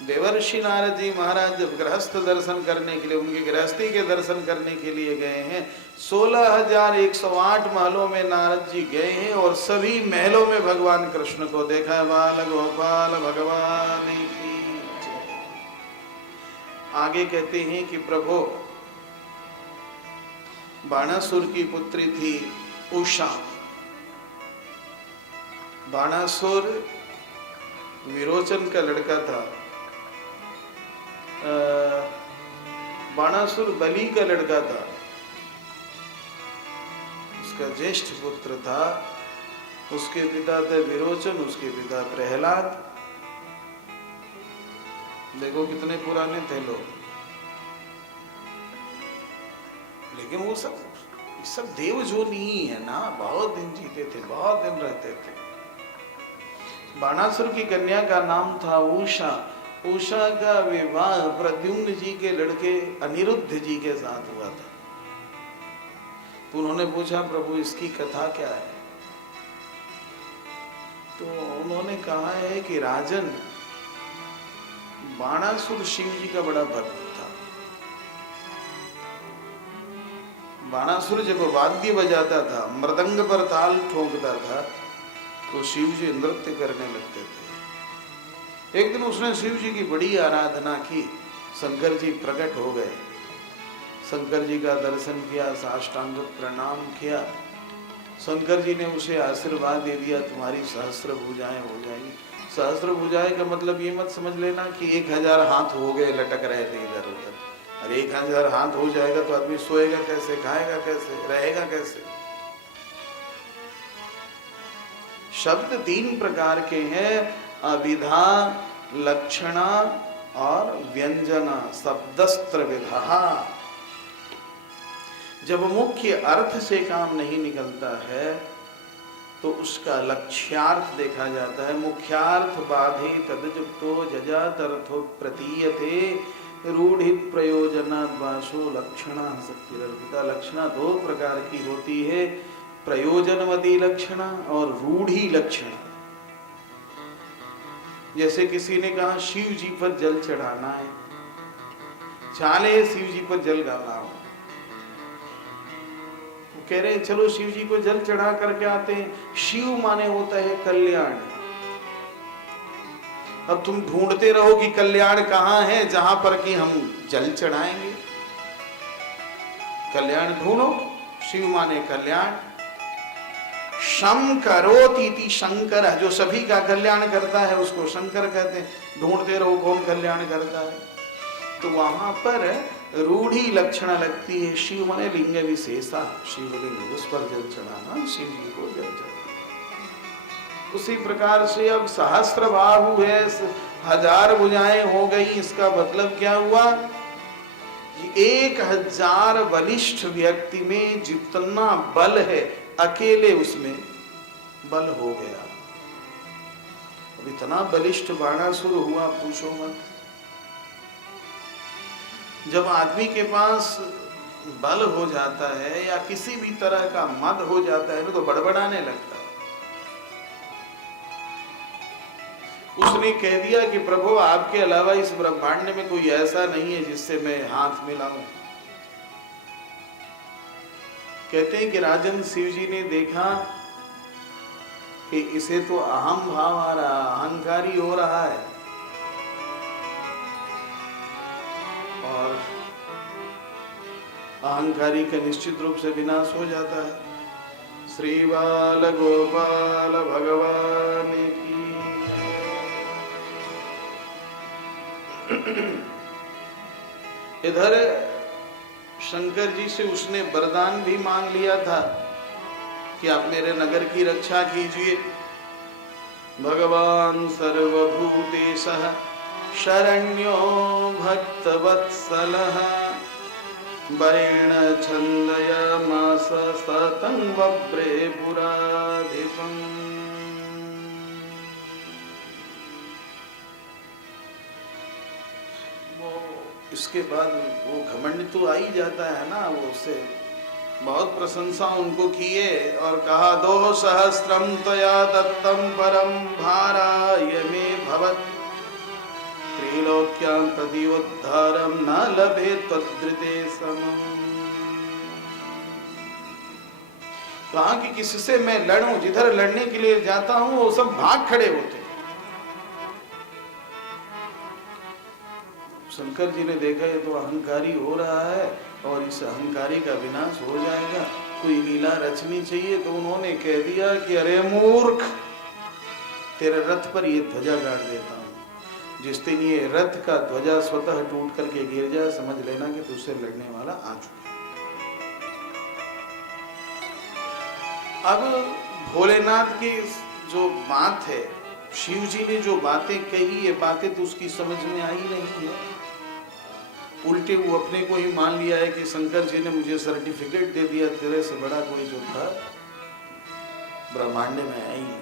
देवर्षि नारद जी महाराज जब गृहस्थ दर्शन करने के लिए, उनकी गृहस्थी के दर्शन करने के लिए गए हैं, 16,108 महलों में नारद जी गए हैं और सभी महलों में भगवान कृष्ण को देखा। बाल गोपाल भगवान की जय। आगे कहते हैं कि प्रभु बाणासुर की पुत्री थी उषा। बाणासुर विरोचन का लड़का था, बाणासुर बलि का लड़का था, उसका ज्येष्ठ पुत्र था। उसके पिता थे विरोचन, उसके पिता प्रहलाद। देखो कितने पुराने थे लोग, लेकिन वो सब देव जो नहीं है ना, बहुत दिन जीते थे, बहुत दिन रहते थे। बाणासुर की कन्या का नाम था उषा। उषा का विवाह प्रद्युम्न जी के लड़के अनिरुद्ध जी के साथ हुआ था। तो उन्होंने पूछा, प्रभु इसकी कथा क्या है? तो उन्होंने कहा है कि राजन, बाणासुर शिव जी का बड़ा भक्त था। बाणासुर जब वाद्य बजाता था, मृदंग पर ताल ठोकता था, तो शिव जी नृत्य करने लगते थे। एक दिन उसने शिव जी की बड़ी आराधना की, शंकर जी प्रकट हो गए, शंकर जी का दर्शन किया, साष्टांग प्रणाम किया। शंकर जी ने उसे आशीर्वाद दे दिया, तुम्हारी सहस्त्र भुजाएं हो जाएंगी। सहस्त्र भुजाएं का मतलब ये मत समझ लेना कि 1000 हाथ हो गए लटक रहे थे इधर उधर। अरे 1000 हाथ हो जाएगा तो आदमी सोएगा कैसे, खाएगा कैसे, रहेगा कैसे? शब्द 3 प्रकार के हैं, अविधा, लक्षणा और व्यंजना। शब्दस्त्र विधा। जब मुख्य अर्थ से काम नहीं निकलता है तो उसका लक्ष्यार्थ देखा जाता है। मुख्यार्थ बाधे तदजुक्तो जजातर्थो प्रतीयते रूढ़ि प्रयोजना वासो लक्षणा शक्तिरर्पिता। लक्षणा 2 प्रकार की होती है, प्रयोजनवती लक्षणा और रूढ़ी लक्षणा। जैसे किसी ने कहा शिव जी पर जल चढ़ाना है, चाले शिव जी पर जल डालना हो, कह रहे हैं चलो शिव जी को जल चढ़ा करके आते हैं। शिव माने होता है कल्याण। अब तुम ढूंढते रहो कि कल्याण कहां है जहां पर कि हम जल चढ़ाएंगे। कल्याण ढूंढो, शिव माने कल्याण। शम करोति इति शंकर, जो सभी का कल्याण करता है उसको शंकर कहते हैं। ढूंढते रहो कौन कल्याण करता है, तो वहां पर रूढ़ी लक्षणा लगती है। शिव माने लिंग विशेषा, शिवलिंग, उस पर जल चढ़ाना, शिव जी को जल चढ़ाना। उसी प्रकार से अब सहस्त्र बाहु है, 1000 भुजाएं हो गई। इसका मतलब क्या हुआ कि 1000 बलिष्ठ व्यक्ति में जितना बल है अकेले उसमें बल हो गया। अब इतना बलिष्ठ बाणासुर हुआ, पूछो मत। जब आदमी के पास बल हो जाता है या किसी भी तरह का मद हो जाता है तो बड़बड़ाने लगता है। उसने कह दिया कि प्रभु आपके अलावा इस ब्रह्मांड में कोई ऐसा नहीं है जिससे मैं हाथ मिलाऊं। कहते हैं कि राजन शिव जी ने देखा कि इसे तो अहम भाव आ रहा, अहंकारी हो रहा है, और अहंकारी का निश्चित रूप से विनाश हो जाता है। श्री बाल गोपाल भगवान की। इधर शंकर जी से उसने वरदान भी मांग लिया था कि आप मेरे नगर की रक्षा कीजिए। भगवान सर्वभूतेशः शरण्यो भक्तवत्सलः वरेण छन्दयामास सतं वव्रे पुराधिपम्। इसके बाद वो घमंड तो आ ही जाता है ना, वो उससे बहुत प्रशंसा उनको किए और कहा 2 सहस्त्रम त्वया दत्तम परम भाराय मे भवत् त्रैलोक्यां तदीयोद्धारम न लभे त्वदृते समम्। कहा कि किससे मैं लड़ूं, जिधर लड़ने के लिए जाता हूं वो सब भाग खड़े होते। शंकर जी ने देखा ये तो अहंकारी हो रहा है और इस अहंकारी का विनाश हो जाएगा, कोई लीला रचनी चाहिए। तो उन्होंने कह दिया कि अरे मूर्ख, तेरे रथ पर ये ध्वजा गाड़ देता हूं। जिस दिन ये रथ का ध्वजा स्वतः टूट करके गिर जाए, समझ लेना कि तुझसे लड़ने वाला आ चुका। अब भोलेनाथ की जो बात है, शिव जी ने जो बातें कही, ये बातें तो उसकी समझ में आई नहीं है। उल्टे वो अपने को ही मान लिया है कि शंकर जी ने मुझे सर्टिफिकेट दे दिया, तेरे से बड़ा कोई जो था ब्रह्मांड में है ही नहीं।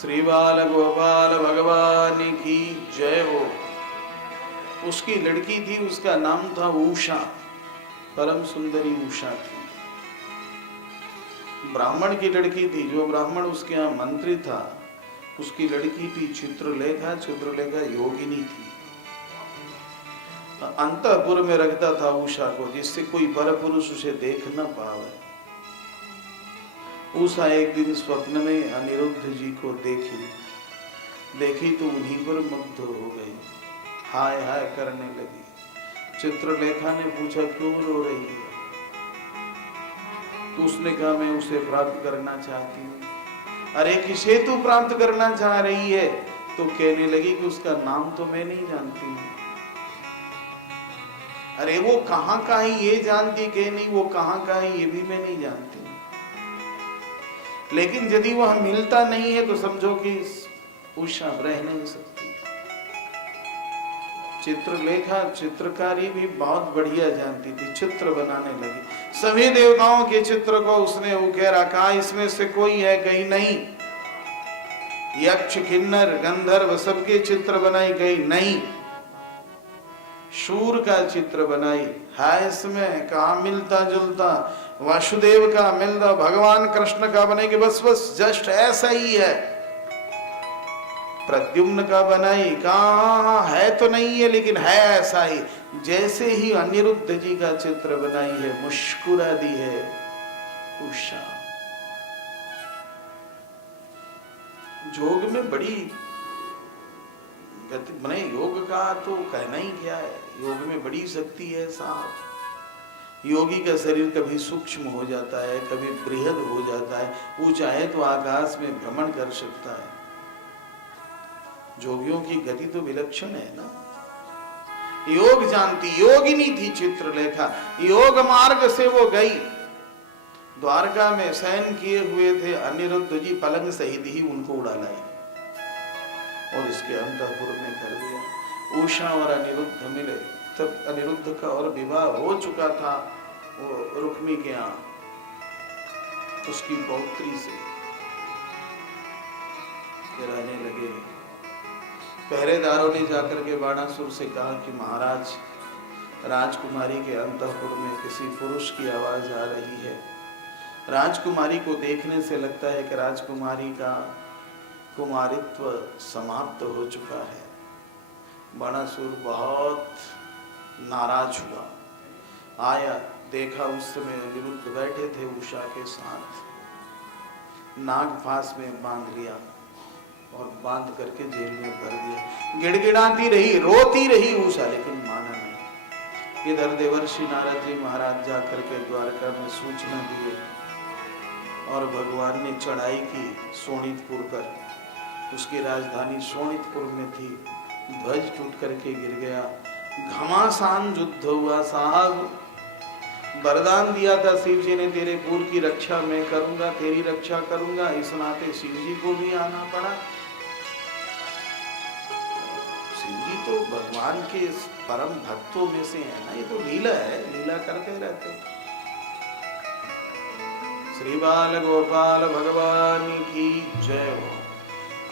श्री बाल गोपाल भगवान की जय हो। उसकी लड़की थी, उसका नाम था उषा, परम सुंदरी उषा थी। ब्राह्मण की लड़की थी, जो ब्राह्मण उसके यहाँ मंत्री था उसकी लड़की थी चित्रलेखा। चित्रलेखा योगिनी थी, अंतःपुर में रखता था उषा को, जिससे कोई पर पुरुष उसे देख न पावे। उषा एक दिन स्वप्न में अनिरुद्ध जी को देखी तो उन्हीं पर मुग्ध हो गई, हाय हाय करने लगी। चित्रलेखा ने पूछा क्यों रो रही है? तो उसने कहा मैं उसे प्राप्त करना चाहती हूँ। अरे किसे तू प्राप्त करना चाह रही है? तो कहने लगी कि उसका नाम तो मैं नहीं जानती हूँ। अरे वो कहाँ का है ये जानती, कह नहीं वो कहाँ का है ये भी मैं नहीं जानती, लेकिन यदि वह मिलता नहीं है तो समझो कि उषा रह नहीं सकती। चित्रलेखा चित्रकारी भी बहुत बढ़िया जानती थी, चित्र बनाने लगी। सभी देवताओं के चित्र को उसने उके रखा, इसमें से कोई है कहीं नहीं। यक्ष किन्नर गंधर्व सबके चित्र बनाई गई नहीं। शूर का चित्र बनाई है, इसमें कहा मिलता जुलता। वासुदेव का मिलता, भगवान कृष्ण का बनाई कि बस जस्ट ऐसा ही है। प्रद्युम्न का बनाई, कहा है तो नहीं है लेकिन है ऐसा ही। जैसे ही अनिरुद्ध जी का चित्र बनाई है, मुस्कुरा दी है उषा। जोग में बड़ी मैंने योग का तो कहना ही क्या है, योग में बड़ी शक्ति है साहब। योगी का शरीर कभी सूक्ष्म हो जाता है, कभी बृहद हो जाता है, वो चाहे तो आकाश में भ्रमण कर सकता है। जोगियों की गति तो विलक्षण है ना। योग जानती, योगिनी थी चित्रलेखा। योग मार्ग से वो गई। द्वारका में शयन किए हुए थे अनिरुद्ध जी, पलंग सहित ही उनको उड़ा लाए और इसके अंतःपुर में कर दिया। उषा और अनिरुद्ध मिले, तब अनिरुद्ध का और विवाह हो चुका था वो रुक्मी के यहाँ, उसकी पौत्री से रहने लगे। पहरेदारों ने जाकर के बाणासुर से कहा कि महाराज, राजकुमारी के अंतःपुर में किसी पुरुष की आवाज आ रही है। राजकुमारी को देखने से लगता है कि राजकुमारी का कुमारित्व समाप्त हो चुका है। बाणासुर बहुत नाराज हुआ, आया, देखा उस समय अनिरुद्ध बैठे थे उषा के साथ, नागपाश में बांध लिया और बांध करके जेल में भर दिया। गिड़गिड़ाती रही, रोती रही उषा, लेकिन माना नहीं। इधर देवर्षि नारद जी महाराज जाकर के द्वारका में सूचना दिए और भगवान ने चढ़ाई की शोणितपुर पर। उसकी राजधानी शोणितपुर में थी। ध्वज टूट करके गिर गया। घमासान युद्ध हुआ साहब। वरदान दिया था शिव जी ने, तेरे पुर की रक्षा मैं करूंगा, तेरी रक्षा करूंगा। इस नाते शिव जी को भी आना पड़ा। शिव जी तो भगवान के परम भक्तों में से है ना, ये तो लीला है, लीला करते रहते। श्री बाल गोपाल भगवान की जय हो।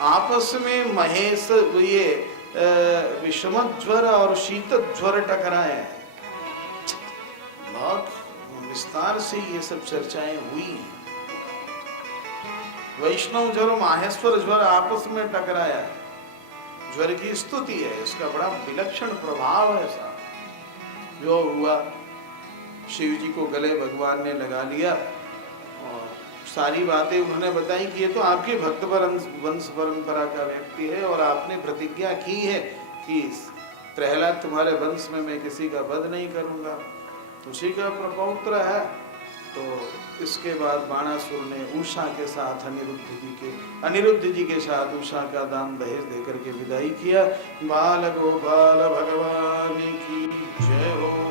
आपस में महेश ये विषम ज्वर और शीत ज्वर टकराए। बहुत विस्तार से ये सब चर्चाएं हुई हैं। वैष्णव ज्वर माहेश्वर ज्वर आपस में टकराया। ज्वर की स्तुति है, इसका बड़ा विलक्षण प्रभाव है साहब। जो हुआ, शिव जी को गले भगवान ने लगा लिया और सारी बातें उन्होंने बताई कि ये तो आपके भक्त वंश परंपरा का व्यक्ति है और आपने प्रतिज्ञा की है कि प्रहलाद तुम्हारे वंश में मैं किसी का वध नहीं करूंगा, उसी का प्रपौत्र है। तो इसके बाद बाणासुर ने उषा के साथ अनिरुद्ध जी के साथ उषा का दान दहेज देकर के विदाई किया। बाल गोपाल भगवान की जय हो।